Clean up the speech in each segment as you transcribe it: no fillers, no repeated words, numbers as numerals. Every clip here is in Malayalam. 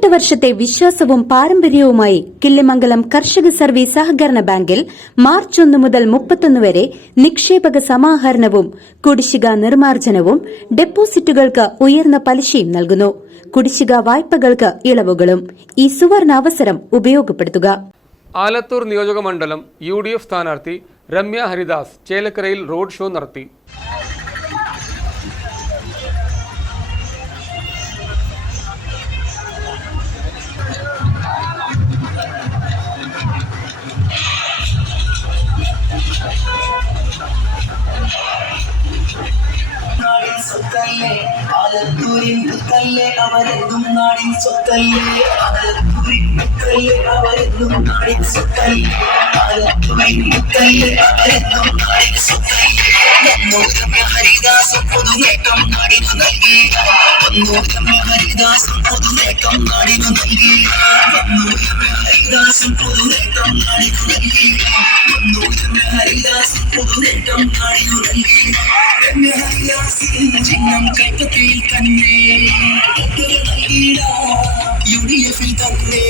18 വർഷത്തെ വിശ്വാസവും പാരമ്പര്യവുമായി കിള്ളിമംഗലം കർഷക സർവീസ് സഹകരണ ബാങ്കിൽ മാർച്ച് 1 മുതൽ 31 വരെ നിക്ഷേപക സമാഹരണവും കുടിശ്ശിക നിർമ്മാർജ്ജനവും ഡെപ്പോസിറ്റുകൾക്ക് ഉയർന്ന പലിശയും നൽകുന്നു. കുടിശ്ശിക വായ്പകൾക്ക് ഇളവുകളും. ഈ സുവർണ അവസരം ഉപയോഗപ്പെടുത്തുക. ആലത്തൂർ നിയോജക മണ്ഡലം UDF സ്ഥാനാർത്ഥി രമ്യ ഹരിദാസ് ചേലക്കരയിൽ റോഡ് ഷോ നടത്തി. ആലത്തൂരിൻ പുത്തല്ലേ അവരെന്നും നാടിൻ സ്വത്തല്ലേ, ആലത്തൂരിൻ പുത്തല്ലേ അവരെന്നും നാടിൻ സ്വത്തല്ലേ, ആലത്തൂരിൻ പുത്തല്ലേ അവരെന്നും നാടിൻ സ്വത്തല്ലേ. രമ്യ ഹരിദാസും പൊതുനേട്ടം നാടിനു നൽകി, രമ്യ ഹരിദാസും പൊതുനേട്ടം നാടിനു നൽകി, രമ്യ ഹരിദാസും പൊതുനേട്ടം നാടിനു നൽകി, രമ്യ ഹരിദാസും പൊതുനേട്ടം നാടിനു നൽകി. രമ്യ ഹരിദാസിൻ ചിഹ്നം കൈപ്പത്തിയിൽ തന്നെ UDF തന്നെ,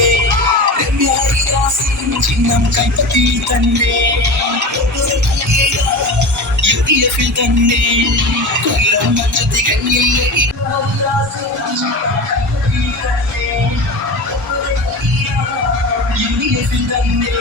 രമ്യ ഹരിദാസിൻ ചിഹ്നം കൈപ്പത്തിയിൽ തന്നെ UDF തന്നെ. കൊല്ലം മഞ്ചത്തി കണ്ണിലെ UDF തന്നെ.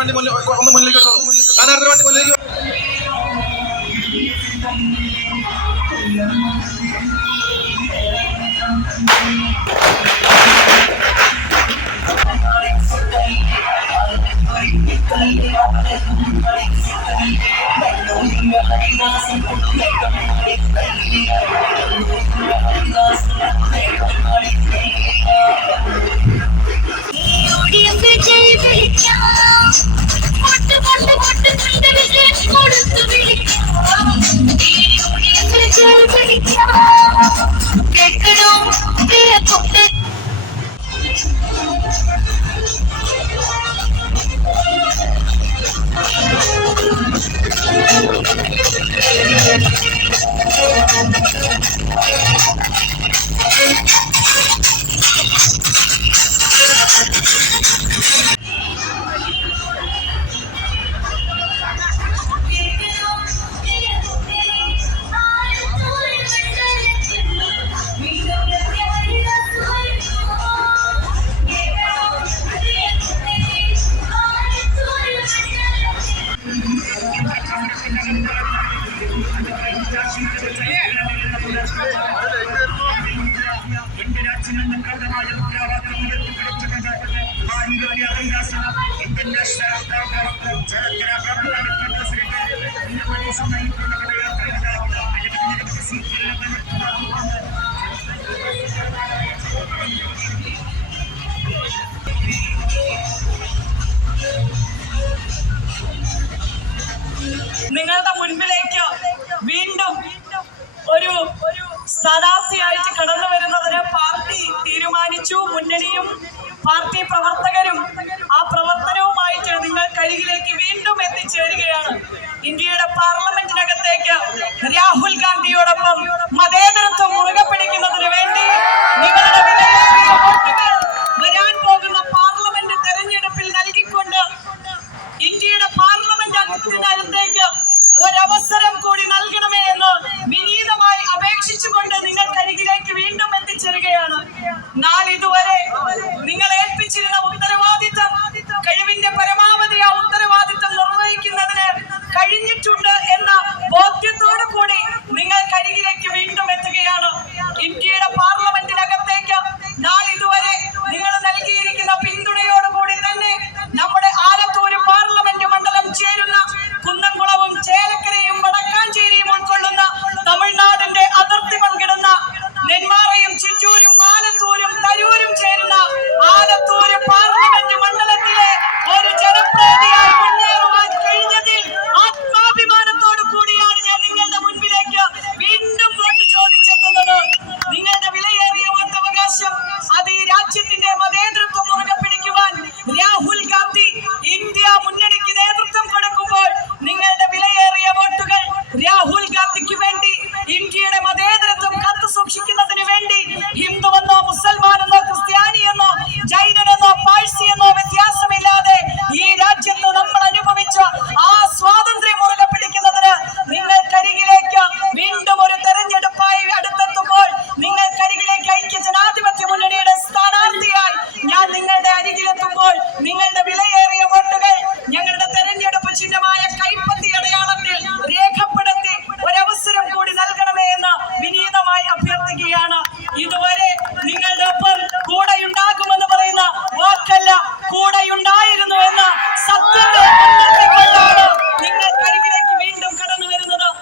വണ്ടി ഒന്ന് മുന്നിലേക്ക് സ്ഥാനാർത്ഥി വണ്ടി മുന്നിലേക്ക്. നിങ്ങളുടെ മുൻപിലേക്ക് വീണ്ടും ഒരു സ്ഥാനാർത്ഥിയായിട്ട് കടന്നു വരുന്നത് മുന്നണിയും പാർട്ടി പ്രവർത്തകരും ആ പ്രവർത്തനവുമായിട്ട് നിങ്ങൾക്കരികിലേക്ക് വീണ്ടും എത്തിച്ചേരുകയാണ്. ഇന്ത്യയുടെ പാർലമെന്റിനകത്തേക്ക് രാഹുൽ ഗാന്ധിയോടൊപ്പം മതേതരത്വം മുറുകെ പിടിക്കുന്നതിന് വേണ്ടി നിങ്ങളുടെ വിലയേറിയ വോട്ടുകൾ വരാൻ പോകുന്ന പാർലമെന്റ് തെരഞ്ഞെടുപ്പിൽ നൽകിക്കൊണ്ട് ഇന്ത്യയുടെ പാർലമെന്റ് അംഗത്തിനകത്തേക്ക് ഒരവസരം കൂടി നൽകണമേ എന്ന് വിനീതമായി അപേക്ഷിച്ചുകൊണ്ട് നിങ്ങൾക്കരികിലേക്ക് വീണ്ടും എത്തിച്ചേരുകയാണ്. നാളിതു